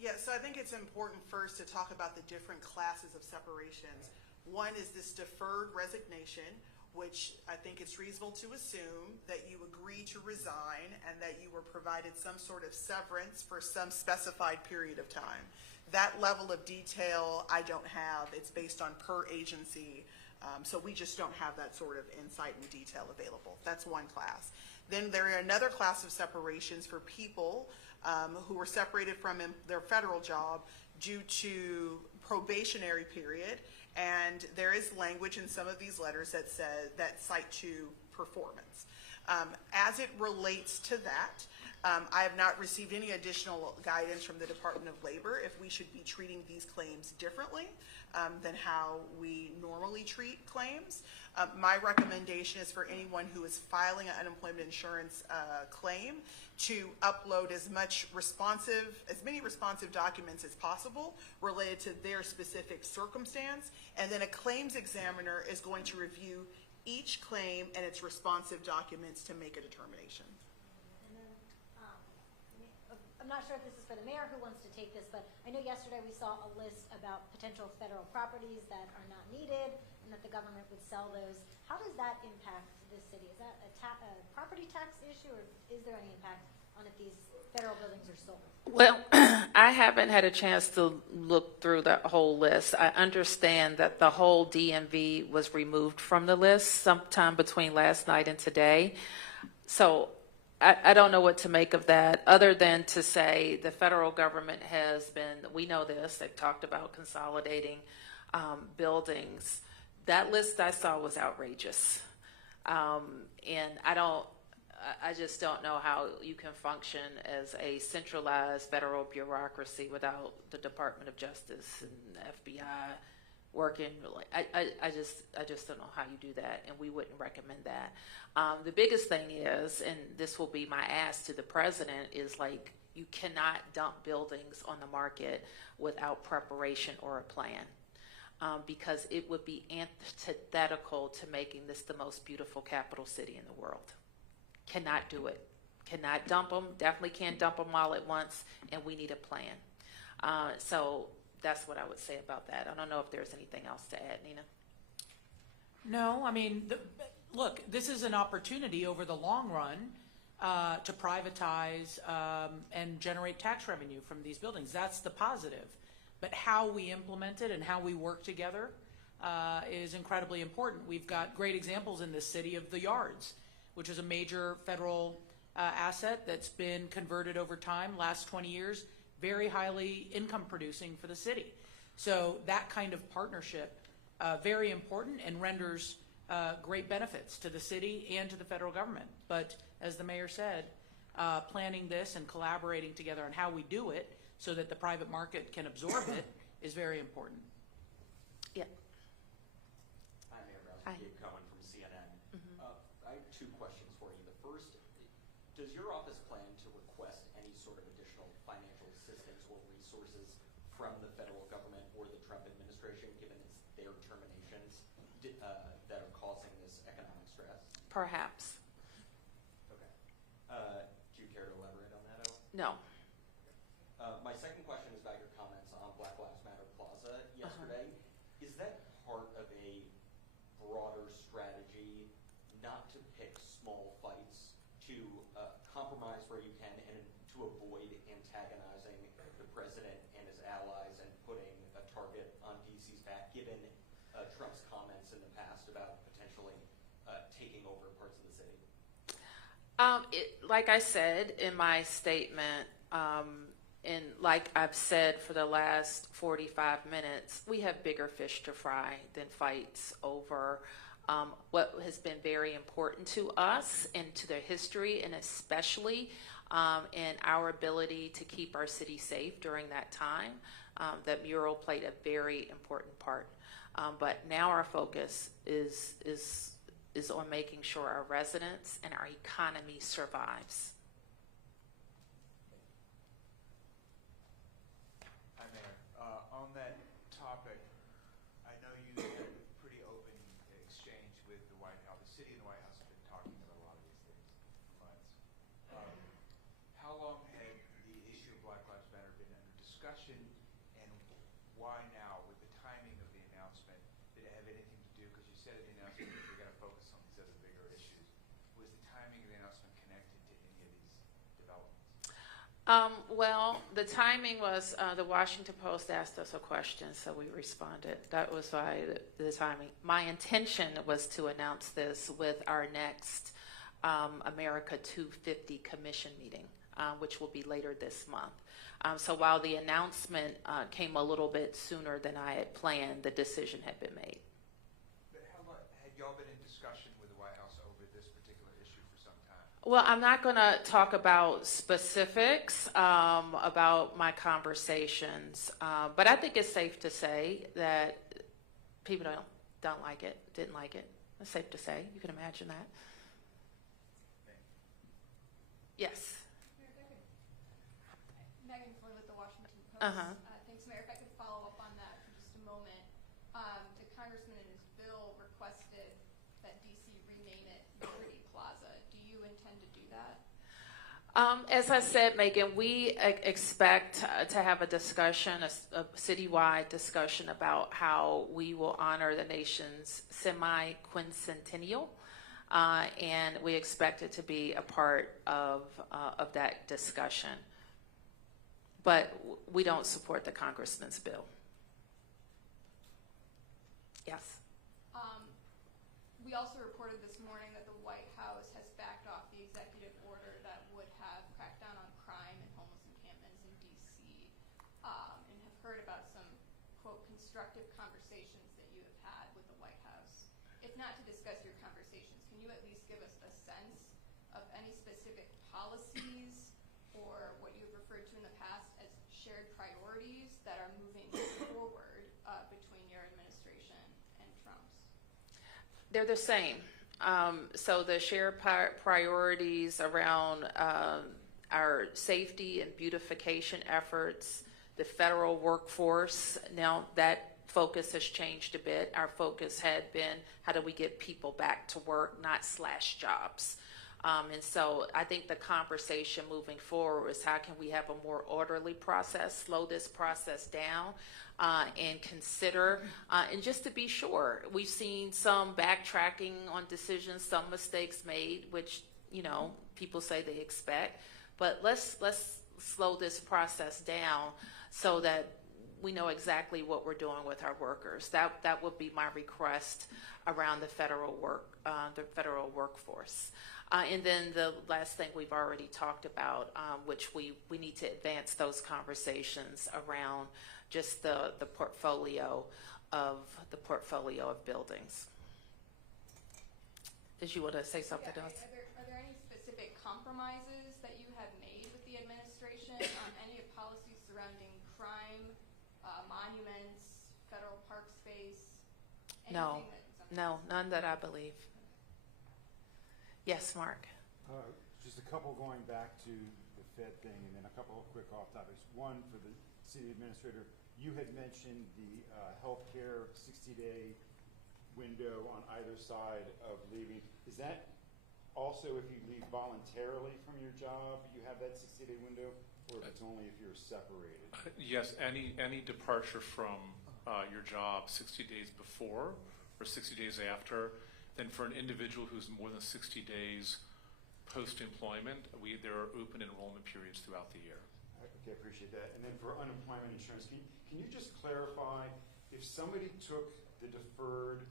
Yeah, so I think it's important first to talk about the different classes of separations. One is this deferred resignation, which I think it's reasonable to assume that you agree to resign and that you were provided some sort of severance for some specified period of time. That level of detail I don't have. It's based on per agency, so we just don't have that sort of insight and detail available. That's one class. Then there are another class of separations for people who were separated from their federal job due to probationary period, and there is language in some of these letters that says that cite to performance. As it relates to that, I have not received any additional guidance from the Department of Labor if we should be treating these claims differently than how we normally treat claims. My recommendation is for anyone who is filing an unemployment insurance claim to upload as many responsive documents as possible related to their specific circumstance, and then a claims examiner is going to review each claim and its responsive documents to make a determination. I'm not sure if this is for the mayor who wants to take this, but I know yesterday we saw a list about potential federal properties that are not needed and that the government would sell those. How does that impact the city? Is that a property tax issue, or is there any impact on if these federal buildings are sold? Well, I haven't had a chance to look through that whole list. I understand that the whole DMV was removed from the list sometime between last night and today. So I don't know what to make of that, other than to say the federal government has been, we know this, they've talked about consolidating buildings. That list I saw was outrageous. And I just don't know how you can function as a centralized federal bureaucracy without the Department of Justice and FBI working. I just don't know how you do that, and we wouldn't recommend that. The biggest thing is, and this will be my ask to the president, is like, you cannot dump buildings on the market without preparation or a plan, because it would be antithetical to making this the most beautiful capital city in the world. Cannot do it. Cannot dump them. Definitely can't dump them all at once, and we need a plan. So that's what I would say about that. I don't know if there's anything else to add, Nina. No, I mean, look, this is an opportunity over the long run to privatize and generate tax revenue from these buildings. That's the positive. But how we implement it and how we work together is incredibly important. We've got great examples in this city of the yards, which is a major federal asset that's been converted over time, last 20 years, very highly income producing for the city. So that kind of partnership, very important, and renders great benefits to the city and to the federal government. But as the mayor said, planning this and collaborating together on how we do it so that the private market can absorb it is very important. Yeah. Hi, Mayor Bowser. Hi. Gabe Cohen from CNN. I have two questions for you. The first, does your office plan to request any sort of additional financial assistance or resources from the federal government or the Trump administration, given it's their terminations that are causing this economic stress? Perhaps. Okay. Do you care to elaborate on that, Al? No. My second question is about your comments on Black Lives Matter Plaza yesterday. Is that part of a broader strategy not to pick small fights, to compromise where you can, and to avoid antagonizing the president and his allies and putting a target on DC's back, given Trump's comments in the past about potentially taking over parts of the city? Like I said in my statement, and like I've said for the last 45 minutes, we have bigger fish to fry than fights over what has been very important to us and to their history, and especially in our ability to keep our city safe during that time. That mural played a very important part. But now our focus is on making sure our residents and our economy survives. Hi, Mayor. On that topic, I know you had a pretty open exchange with the White House. The city and the White House have been talking about a lot of these things for months. How long had the issue of Black Lives Matter been under discussion question, and why now with the timing of the announcement? Did it have anything to do, because you said in the announcement that you're going to focus on these other bigger issues. Was the timing of the announcement connected to any of these developments? Well, the timing was the Washington Post asked us a question, so we responded. That was why the timing. My intention was to announce this with our next America 250 Commission meeting, which will be later this month. So while the announcement came a little bit sooner than I had planned, the decision had been made. But how long, had y'all been in discussion with the White House over this particular issue for some time? Well, I'm not going to talk about specifics about my conversations, but I think it's safe to say that people don't like it, didn't like it. It's safe to say. You can imagine that. Yes. Megan Floyd with the Washington Post. Uh-huh. Thanks, Mayor. If I could follow up on that for just a moment. The congressman in his bill requested that DC rename it Liberty Plaza. Do you intend to do that? As I said, Megan, we expect to have a discussion, a citywide discussion about how we will honor the nation's semi-quincentennial. And we expect it to be a part of that discussion. But we don't support the congressman's bill. Yes. We also reported this morning that the White House has backed off the executive order that would have cracked down on crime and homeless encampments in D.C. And have heard about some, quote, constructive conversations that you have had with the White House. If not to discuss your conversations, can you at least give us a sense of any specific policies or what you've referred to in the past as shared priorities that are moving forward between your administration and Trump's? They're the same. So the shared priorities around our safety and beautification efforts, the federal workforce, now that focus has changed a bit. Our focus had been how do we get people back to work, not slash jobs. And so I think the conversation moving forward is how can we have a more orderly process, slow this process down, and consider, and just to be sure, we've seen some backtracking on decisions, some mistakes made, which, you know, people say they expect, but let's slow this process down so that we know exactly what we're doing with our workers. That would be my request around the federal workforce. And then the last thing we've already talked about, which we need to advance those conversations around just the portfolio of buildings. Did you want to say something else? Are there any specific compromises that you have made with the administration on any of policies surrounding crime, monuments, federal park space? No, none that I believe. Yes, Mark. Just a couple going back to the Fed thing, and then a couple of quick off topics. One, for the city administrator, you had mentioned the healthcare 60-day window on either side of leaving. Is that also if you leave voluntarily from your job, you have that 60-day window, or if it's only if you're separated? Yes, any departure from your job 60 days before or 60 days after. Then for an individual who's more than 60 days post-employment, there are open enrollment periods throughout the year. Okay, appreciate that. And then for unemployment insurance, can you just clarify, if somebody took the deferred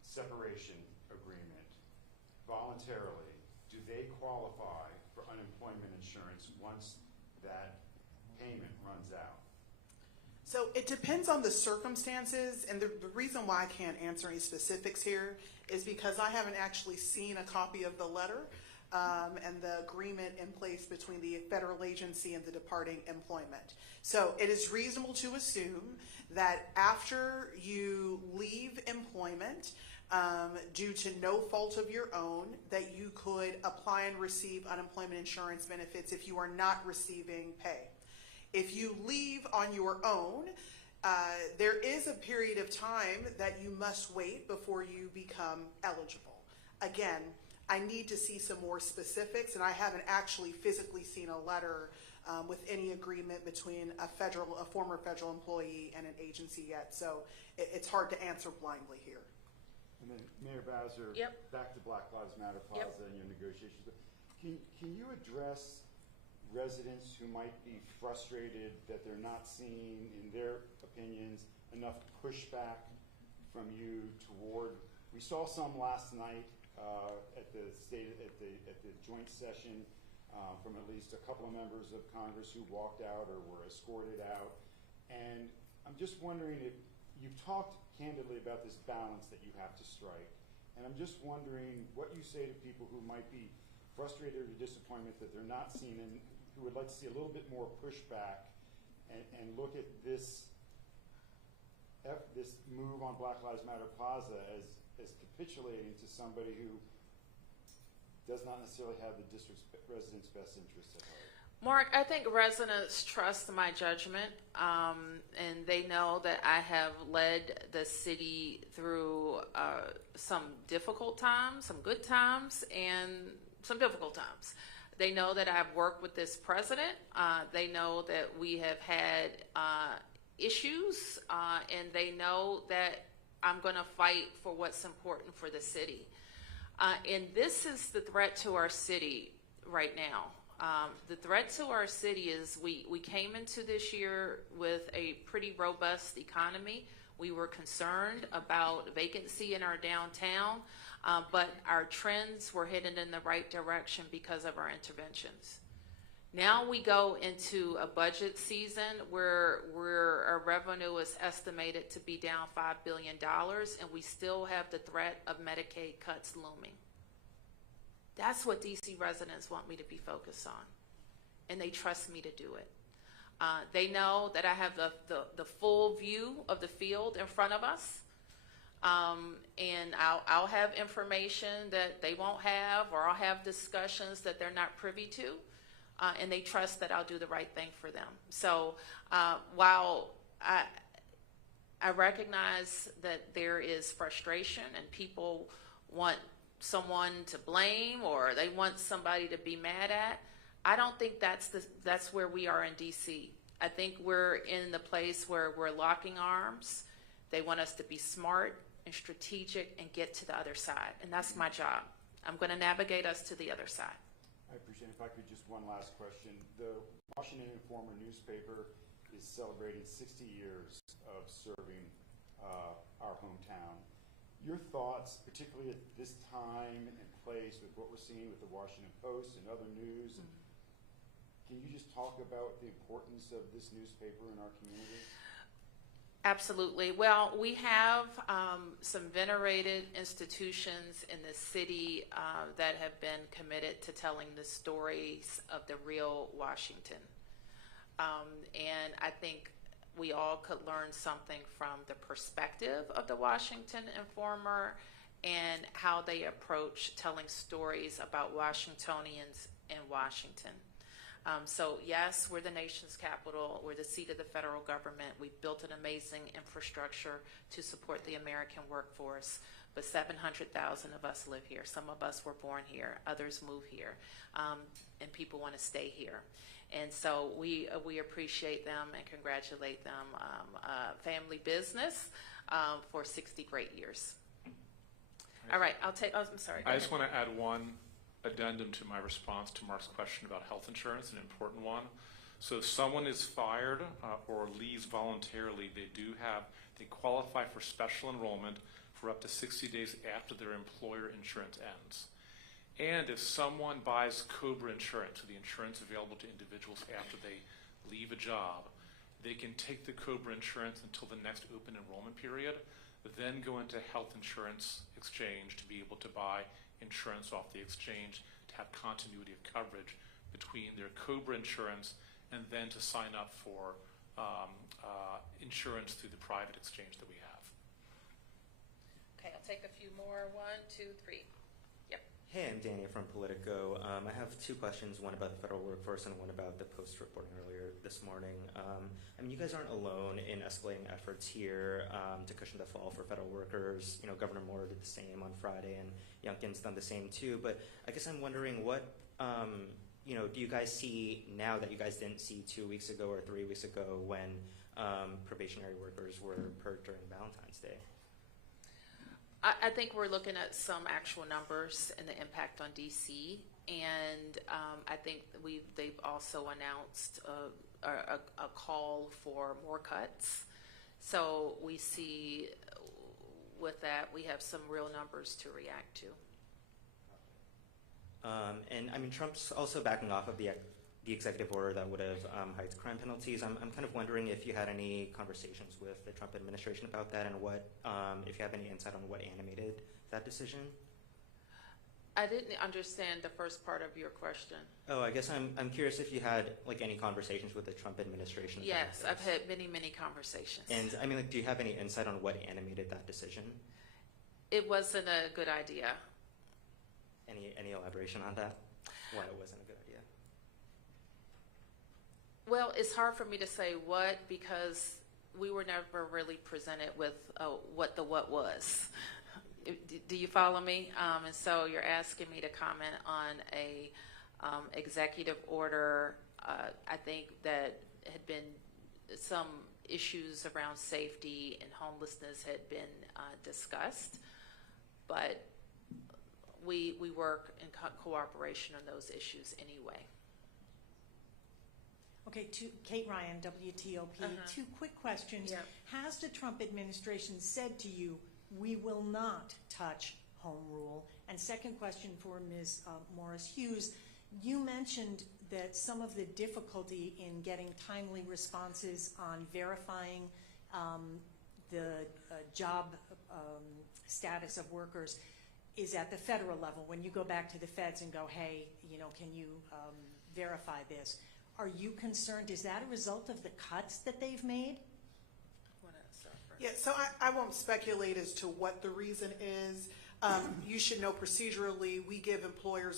separation agreement voluntarily, do they qualify for unemployment insurance once that payment runs out? So it depends on the circumstances, and the reason why I can't answer any specifics here is because I haven't actually seen a copy of the letter and the agreement in place between the federal agency and the departing employment. So it is reasonable to assume that after you leave employment, due to no fault of your own, that you could apply and receive unemployment insurance benefits if you are not receiving pay. If you leave on your own, there is a period of time that you must wait before you become eligible. Again, I need to see some more specifics, and I haven't actually physically seen a letter with any agreement between a former federal employee and an agency yet. So it's hard to answer blindly here. And then Mayor Bowser, Yep. back to Black Lives Matter Plaza and your negotiations. Can you address residents who might be frustrated that they're not seeing, in their opinions, enough pushback from you toward? We saw some last night at the joint session from at least a couple of members of Congress who walked out or were escorted out. And I'm just wondering if you've talked candidly about this balance that you have to strike. And I'm just wondering what you say to people who might be frustrated or disappointed that they're not seeing, and who would like to see a little bit more pushback and look at this move on Black Lives Matter Plaza as capitulating to somebody who does not necessarily have the district's residents' best interests at heart. Mark, I think residents trust my judgment, and they know that I have led the city through some difficult times, some good times, and some difficult times. They know that I've worked with this president. They know that we have had issues, and they know that I'm going to fight for what's important for the city. And this is the threat to our city right now. The threat to our city is we came into this year with a pretty robust economy. We were concerned about vacancy in our downtown, but our trends were headed in the right direction because of our interventions. Now we go into a budget season where our revenue is estimated to be down $5 billion, and we still have the threat of Medicaid cuts looming. That's what DC residents want me to be focused on, and they trust me to do it. They know that I have the full view of the field in front of us, and I'll have information that they won't have, or I'll have discussions that they're not privy to, and they trust that I'll do the right thing for them. So while I recognize that there is frustration and people want someone to blame or they want somebody to be mad at, I don't think that's where we are in DC. I think we're in the place where we're locking arms. They want us to be smart and strategic and get to the other side, and that's my job. I'm going to navigate us to the other side. I appreciate it. If I could, just one last question. The Washington Informer newspaper is celebrating 60 years of serving our hometown. Your thoughts, particularly at this time and place with what we're seeing with the Washington Post and other news, and can you just talk about the importance of this newspaper in our community? Absolutely. Well, we have some venerated institutions in the city that have been committed to telling the stories of the real Washington. And I think we all could learn something from the perspective of the Washington Informer and how they approach telling stories about Washingtonians in Washington. So yes, we're the nation's capital. We're the seat of the federal government. We've built an amazing infrastructure to support the American workforce, but 700,000 of us live here. Some of us were born here. Others move here, and people want to stay here. And so we appreciate them and congratulate them. Family business for 60 great years. All right, I'm sorry. I just want to add one addendum to my response to Mark's question about health insurance, an important one. So if someone is fired or leaves voluntarily, they qualify for special enrollment for up to 60 days after their employer insurance ends. And if someone buys COBRA insurance, so the insurance available to individuals after they leave a job, they can take the COBRA insurance until the next open enrollment period, then go into health insurance exchange to be able to buy insurance off the exchange to have continuity of coverage between their COBRA insurance and then to sign up for insurance through the private exchange that we have. Okay, I'll take a few more. 1, 2, 3. Yep. Hey, I'm Danny from Politico. I have two questions, one about the federal workforce and one about the Post reporting earlier this morning. I mean, you guys aren't alone in escalating efforts here to cushion the fall for federal workers. You know, Governor Moore did the same on Friday, and Youngkin's done the same too. But I guess I'm wondering what do you guys see now that you guys didn't see 2 weeks ago or 3 weeks ago when probationary workers were purged during Valentine's Day? I think we're looking at some actual numbers and the impact on DC, and I think they've also announced a call for more cuts. So we see with that we have some real numbers to react to. And I mean, Trump's also backing off of the executive order that would have hiked crime penalties. I'm kind of wondering if you had any conversations with the Trump administration about that, and what, if you have any insight on what animated that decision. I didn't understand the first part of your question. Oh, I guess I'm curious if you had like any conversations with the Trump administration. about Yes, this. I've had many conversations. And I mean, like, do you have any insight on what animated that decision? It wasn't a good idea. Any elaboration on that? Why it wasn't a good idea? Well, it's hard for me to say what, because we were never really presented with what the what was. Do you follow me? And so you're asking me to comment on a executive order. I think that had been some issues around safety and homelessness had been discussed, but we work in cooperation on those issues anyway. Okay, Kate Ryan, WTOP. 2 quick questions. Yeah. Has the Trump administration said to you, we will not touch home rule? And second question for Ms. Morris Hughes, you mentioned that some of the difficulty in getting timely responses on verifying the job status of workers is at the federal level. When you go back to the feds and go, hey, can you verify this? Are you concerned? Is that a result of the cuts that they've made? Yeah, so I won't speculate as to what the reason is. You should know procedurally, we give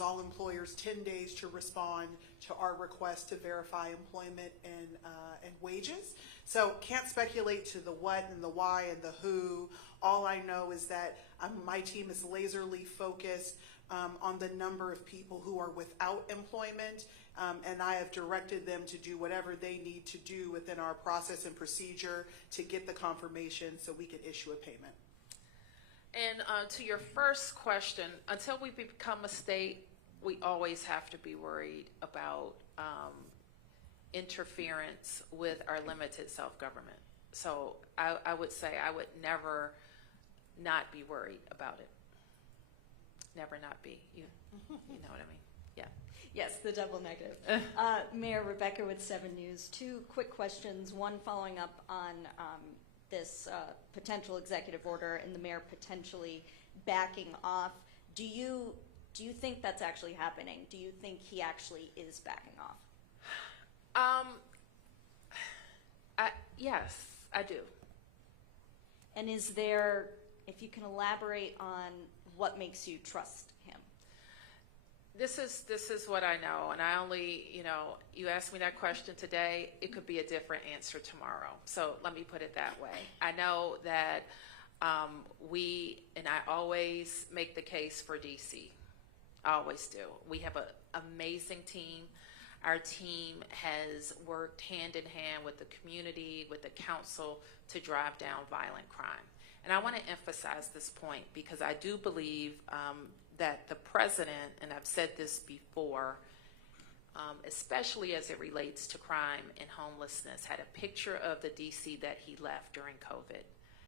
all employers 10 days to respond to our request to verify employment and wages. So can't speculate to the what and the why and the who. All I know is that my team is laserly focused on the number of people who are without employment, and I have directed them to do whatever they need to do within our process and procedure to get the confirmation so we can issue a payment. And to your first question, until we become a state, we always have to be worried about interference with our limited self-government. So I would say I would never not be worried about it. Never not be. You know what I mean? Yeah. Yes, the double negative. Mayor Rebecca with 7 News. 2 quick questions. One following up on this potential executive order and the mayor potentially backing off. Do you think that's actually happening? Do you think he actually is backing off? Yes, I do. And is there, if you can elaborate on what makes you trust him? This is what I know, and I only, you asked me that question today, it could be a different answer tomorrow. So let me put it that way. I know that and I always make the case for DC. I always do. We have an amazing team. Our team has worked hand in hand with the community, with the council, to drive down violent crime. And I want to emphasize this point because I do believe that the president, and I've said this before, especially as it relates to crime and homelessness, had a picture of the DC that he left during COVID.